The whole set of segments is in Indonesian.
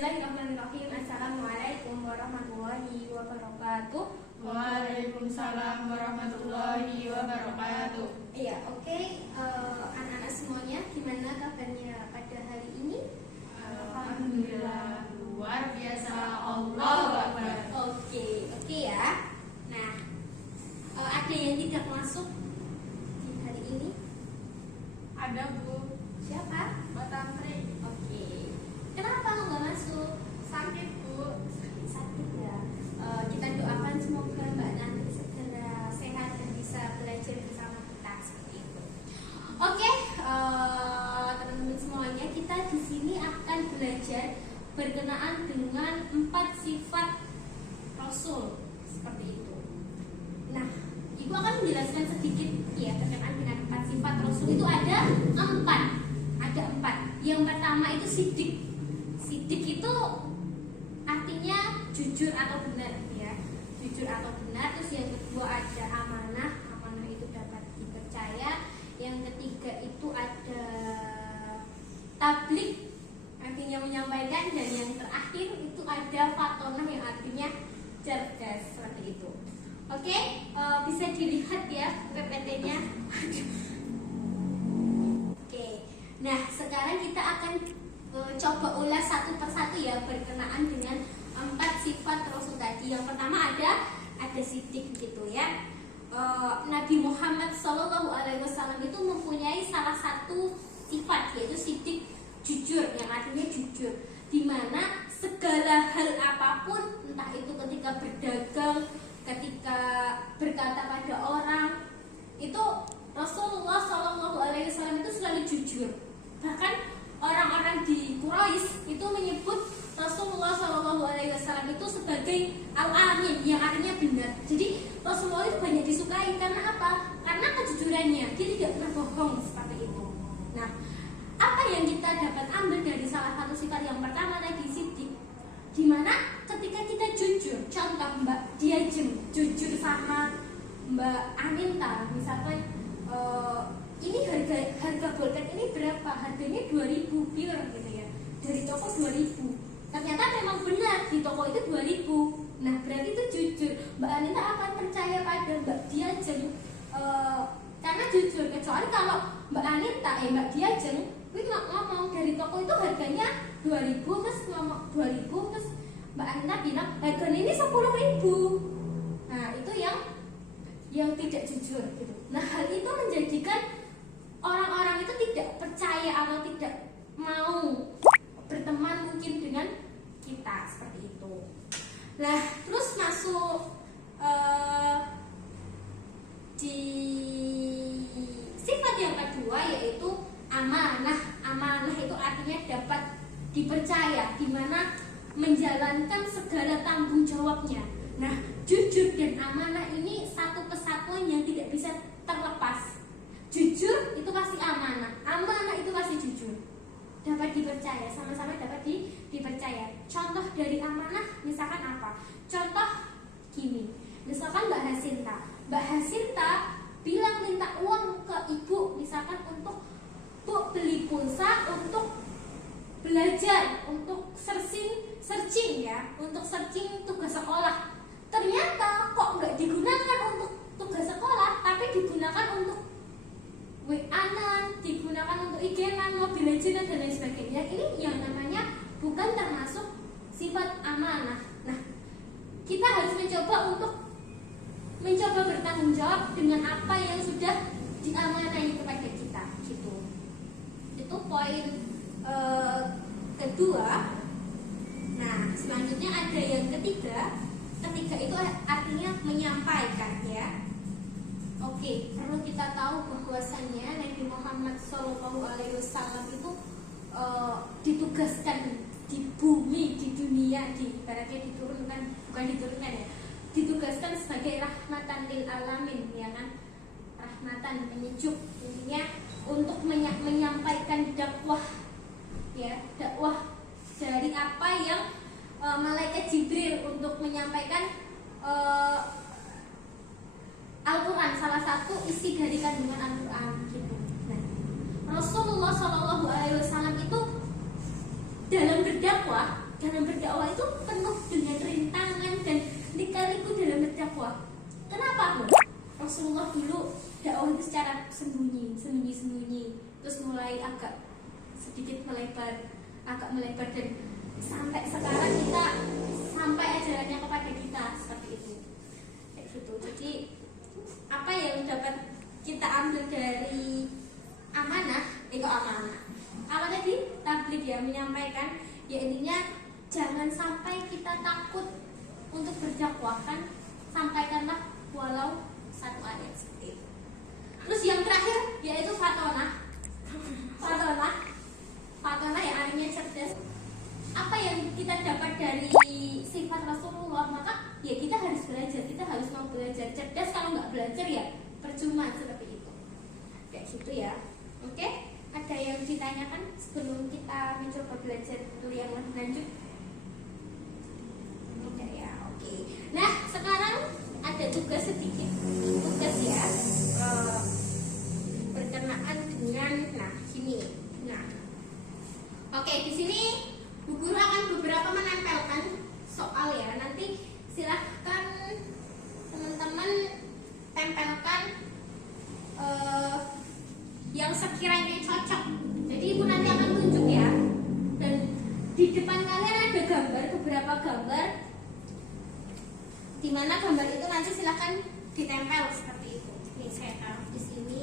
Bismillahirrahmanirrahim. Assalamualaikum warahmatullahi wabarakatuh. Waalaikumsalam warahmatullahi wabarakatuh. Iya, oke. Anak-anak semuanya, gimana kabarnya pada hari ini? Alhamdulillah, luar biasa. Allahu Akbar. Oke ya. Nah, ada yang tidak masuk di hari ini? Ada Bu, Siapa? Mbak Tantri. Oke. Kenapa lo nggak masuk? Sakit Bu. Sakit ya. Kita doakan semoga Mbak Nanti segera sehat dan bisa belajar bersama kita seperti itu. Oke, teman-teman semuanya, kita di sini akan belajar berkenaan dengan 4 sifat Rasul seperti itu. Nah, Ibu akan menjelaskan sedikit ya berkenaan dengan 4 sifat Rasul itu ada 4. Yang pertama itu sidik. Sidik itu artinya jujur atau benar ya, jujur atau benar. Terus yang kedua ada amanah. Amanah itu dapat dipercaya. Yang ketiga itu ada tablik, artinya menyampaikan. Dan yang terakhir itu ada fatonah yang artinya cerdas, seperti itu. Oke, bisa dilihat ya PPT-nya. Oke, nah sekarang kita akan coba ulas satu persatu ya berkenaan dengan 4 sifat Rasul tadi. Yang pertama ada sidik gitu ya. Nabi Muhammad SAW itu mempunyai salah satu sifat, yaitu sidik, jujur, yang artinya jujur, dimana segala hal apapun, entah itu ketika berdagang, ketika berkata pada orang, itu Rasulullah SAW itu selalu jujur. Bahkan orang-orang di Quraisy itu menyebut Rasulullah SAW itu sebagai al-amin, yang artinya benar. Jadi Rasulullah itu banyak disukai karena apa? Karena kejujurannya, dia tidak pernah bohong seperti itu. Nah, apa yang kita dapat ambil dari salah satu sifat yang pertama tadi, sidik, dimana ketika kita jujur, contoh Mbak Diajeng jujur sama Mbak Aminta, misalkan ini harga bolpen ini berapa? Harganya 2.000 pure gitu ya. Dari toko 2.000. Ternyata memang benar di toko itu 2.000. Nah, berarti itu jujur. Mbak Anita akan percaya pada Mbak Diajeng karena jujur. Kecuali kalau Mbak Anita, Mbak Diajeng ngomong dari toko itu harganya 2.000, terus ngomong 2.000, terus Mbak Anita bilang harganya ini 10.000. Nah, itu yang tidak jujur gitu. Nah, hal itu menjadikan orang-orang itu tidak percaya atau tidak mau berteman mungkin dengan kita seperti itu. Nah, terus masuk di sifat yang kedua, yaitu amanah. Amanah itu artinya dapat dipercaya, di mana menjalankan segala tanggung jawabnya. Nah, jujur dan amanah ini satu kesatuan yang tidak bisa terlepas. Jujur itu pasti amanah, amanah itu pasti jujur. Dapat dipercaya, sama-sama dapat dipercaya. Contoh dari amanah misalkan apa? Contoh gini, misalkan Mbak Hasinta bilang minta uang ke ibu, misalkan untuk Bu beli pulsa untuk belajar, untuk searching ya, untuk searching tugas sekolah. Ternyata kok nggak digunakan untuk tugas sekolah, tapi digunakan untuk WA-an, digunakan untuk IG-an, Mobile Legends dan lain sebagainya. Ini yang namanya bukan termasuk sifat amanah. Nah, kita harus mencoba bertanggung jawab dengan apa yang sudah diamanahi kepada kita, gitu. Itu poin kedua. Nah, selanjutnya ada yang ketiga. Ketiga itu artinya menyampaikan ya. Oke, perlu kita tahu bahwasannya Nabi Muhammad SAW itu ditugaskan di bumi, di dunia, ibaratnya ditugaskan sebagai rahmatan lil alamin, ya kan? Rahmatan, penyejuk, intinya untuk menyampaikan dakwah, ya, dakwah dari apa yang malaikat Jibril untuk menyampaikan Al-Quran, salah satu isi dari kandungan Al-Quran gitu. Nah, Rasulullah SAW itu dalam berdakwah dalam berdakwah itu penuh dengan rintangan dan lika-liku dalam berdakwah. Kenapa, Bu? Rasulullah dulu dakwah itu secara sembunyi, terus mulai agak sedikit melebar dan sampai sekarang kita sampai ajarannya kepada kita seperti itu. Kayak gitu. Jadi apa yang dapat kita ambil dari amanah? Apa tadi? Tabligh ya, menyampaikan, ya intinya jangan sampai kita takut untuk berdakwah, kan sampaikanlah walau satu ayat seperti itu. Terus yang terakhir yaitu fatonah yang artinya cerdas. Apa yang kita dapat dari sifat Rasulullah, maka ya kita harus belajar, kita harus mau belajar. Cerdas kalau nggak belajar ya percuma, seperti itu. Kayak gitu ya. Oke? Ada yang ditanyakan sebelum kita mencoba belajar yang lebih lanjut? Tidak ya, oke. Nah, sekarang ada tugas sedikit, ya, berkenaan dengan, sini. Oke, di sini Bu Guru akan beberapa menempelkan soal ya. Nanti silahkan teman-teman tempelkan yang sekiranya cocok. Jadi Ibu nanti akan tunjuk ya. Dan di depan kalian ada gambar, beberapa gambar, di mana gambar itu nanti silahkan ditempel seperti itu. Nih saya taruh di sini.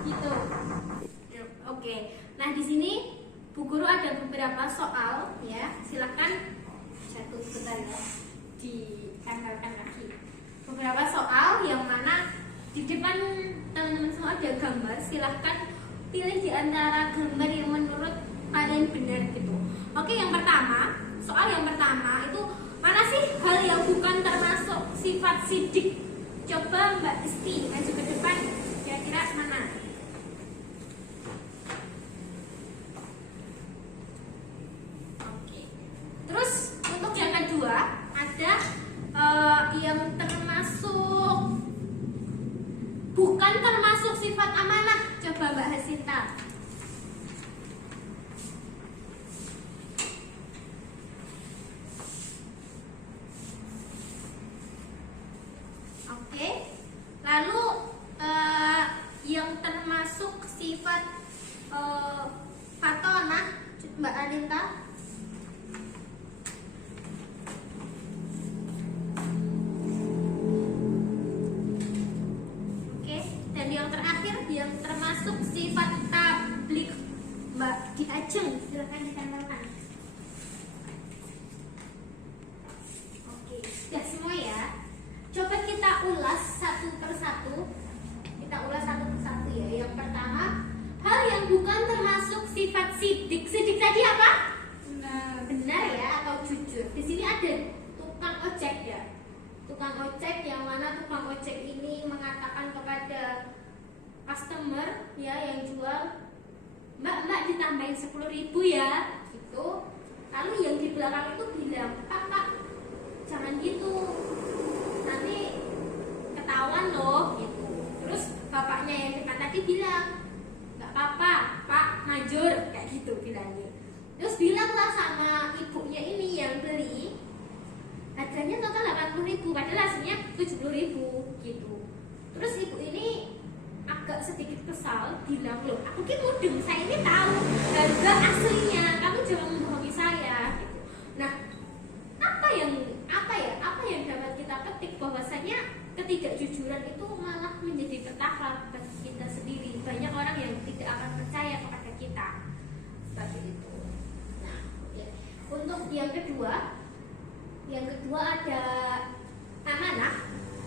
Gitu. Oke. Nah di sini Bu Guru ada beberapa soal ya. Silahkan satu sebentar ya. Ditempelkan lagi. Beberapa soal yang mana di depan teman-teman semua ada gambar. Silahkan pilih di antara gambar yang menurut kalian benar gitu. Oke, yang pertama, soal yang pertama itu mana sih hal yang bukan termasuk sifat sidik? Coba Mbak Isti maju ke depan. Kira-kira mana? Oke. Terus untuk yang kedua ada yang bukan termasuk sifat amanah. Coba Mbak Hasinta. Oke. Lalu yang termasuk sifat fatonah, Mbak Anita. Yang termasuk sifat tabligh, Mbak Diajeng, silakan ditempelkan. Oke, sudah semua ya. Coba kita ulas satu persatu. Ya. Yang pertama, hal yang bukan termasuk sifat sidik. Sidik tadi apa? Benar ya, atau jujur. Di sini ada tukang ojek ya. Tukang ojek yang mana tukang ojek ini mengatakan kepada customer ya yang jual, Mbak ditambahin 10.000 ya gitu. Lalu yang di belakang itu bilang, Pak jangan gitu, nanti ketahuan loh gitu. Terus bapaknya yang depan tadi bilang, nggak apa-apa Pak, manjur, kayak gitu bilangnya. Terus bilanglah sama ibunya ini yang beli, harganya total 80.000 padahal aslinya 70.000 gitu. Terus ibu ini agak sedikit kesal, bilang, loh aku kan mudeng, saya ini tahu harga aslinya, kamu jangan membohongi saya gitu. Nah, apa yang dapat kita petik bahwasanya ketidakjujuran itu malah menjadi petaka bagi kita sendiri. Banyak orang yang tidak akan percaya kepada kita seperti itu. Nah, ya. Untuk yang kedua ada amanah.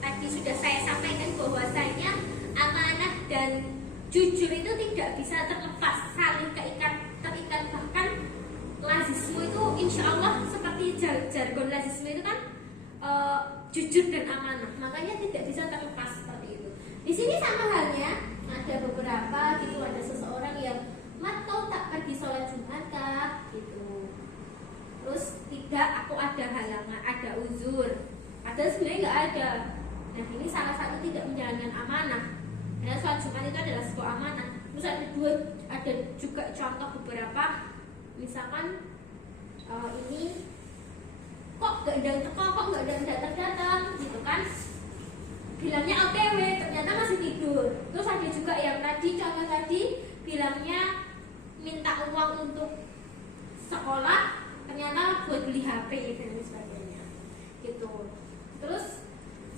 Tadi sudah saya sampaikan bahwasanya amanah dan jujur itu tidak bisa terlepas, saling terikat. Bahkan lazisme itu insya Allah seperti jargon lazisme itu kan jujur dan amanah, makanya tidak bisa terlepas seperti itu. Di sini sama halnya ada beberapa gitu, ada seseorang yang tahu tak pergi sholat Jumat kah gitu, terus tidak, aku ada halangan, ada uzur, padahal sebenarnya nggak ada. Nah ini salah satu tidak menjalankan amanah. Karena sholat Jumat itu adalah sebuah amanah. Terus ada juga beberapa, misalkan ini kok gak ada teko, kok gak ada datang gitu kan, bilangnya OTW ternyata masih tidur. Terus ada juga yang tadi contoh tadi bilangnya minta uang untuk sekolah, ternyata buat beli HP dan sebagainya gitu. Terus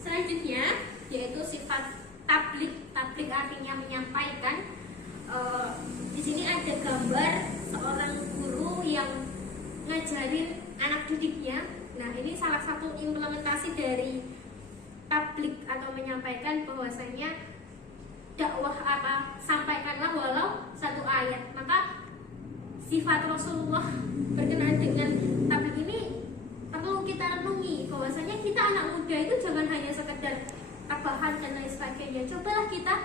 selanjutnya yaitu sifat tablik. Tablik artinya menyampaikan. Di sini ada gambar seorang guru yang ngajarin anak didiknya. Nah, ini salah satu implementasi dari tablik atau menyampaikan, bahwasanya dakwah apa, sampaikanlah walau satu ayat. Maka sifat Rasulullah berkenaan dengan tablik ini perlu kita renungi, bahwasanya kita anak muda itu jangan hanya sekedar tabahan dan lain sebagainya. Cobalah kita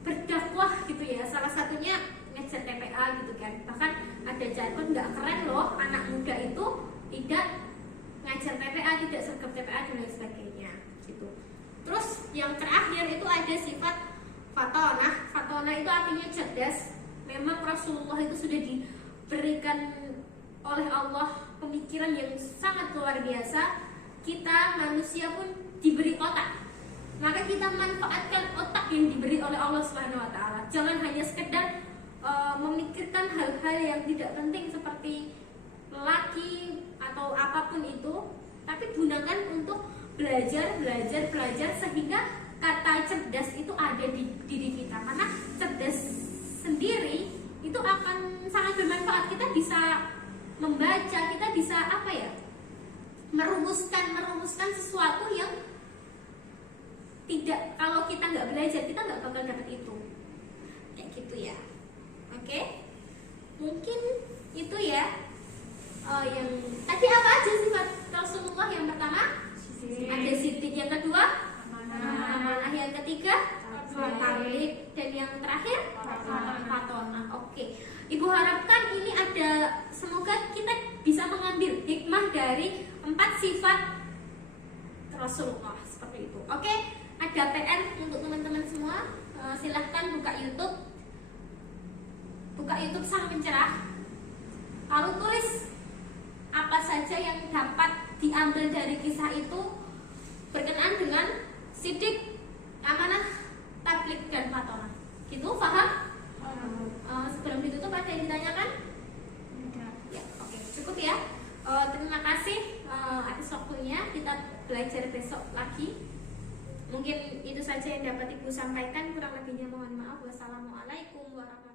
berdakwah gitu ya. Salah satunya ngejar TPA gitu kan. Bahkan ada jargon nggak keren loh, anak muda itu tidak ngajar TPA, tidak sergap TPA dan lain sebagainya gitu. Terus yang terakhir itu ada sifat fatonah. Fatonah itu artinya cerdas. Memang Rasulullah itu sudah diberikan oleh Allah pemikiran yang sangat luar biasa. Kita manusia pun diberi otak, maka kita manfaatkan otak yang diberi oleh Allah Subhanahu wa taala. Jangan hanya sekedar memikirkan hal-hal yang tidak penting seperti lelaki atau apapun itu, tapi gunakan untuk belajar sehingga kata cerdas itu ada di diri kita. Karena cerdas sendiri itu akan sangat bermanfaat. Kita bisa membaca, kita bisa apa ya, merumuskan sesuatu yang tidak, kalau kita nggak belajar kita nggak bakal dapat itu, kayak gitu ya. Oke, mungkin itu ya. Yang tadi apa aja sifat Rasulullah? Yang pertama ada sidik, yang kedua amanah, yang ketiga tablik, dan yang terakhir fatonah. Oke, Ibu harapkan ini ada, semoga kita bisa mengambil hikmah dari 4 sifat Rasulullah seperti itu. Oke, ada PR untuk teman-teman semua. Silahkan buka YouTube Sang Pencerah, lalu tulis apa saja yang dapat diambil dari kisah itu berkenaan dengan sidik, amanah, tablik, dan fatonah. Gitu, paham? Sebelum ditutup ada yang ditanyakan? Ya, oke, cukup ya. Terima kasih atas waktunya. Kita belajar besok lagi. Mungkin itu saja yang dapat Ibu sampaikan. Kurang lebihnya mohon maaf. Wassalamualaikum warahmatullahi wabarakatuh.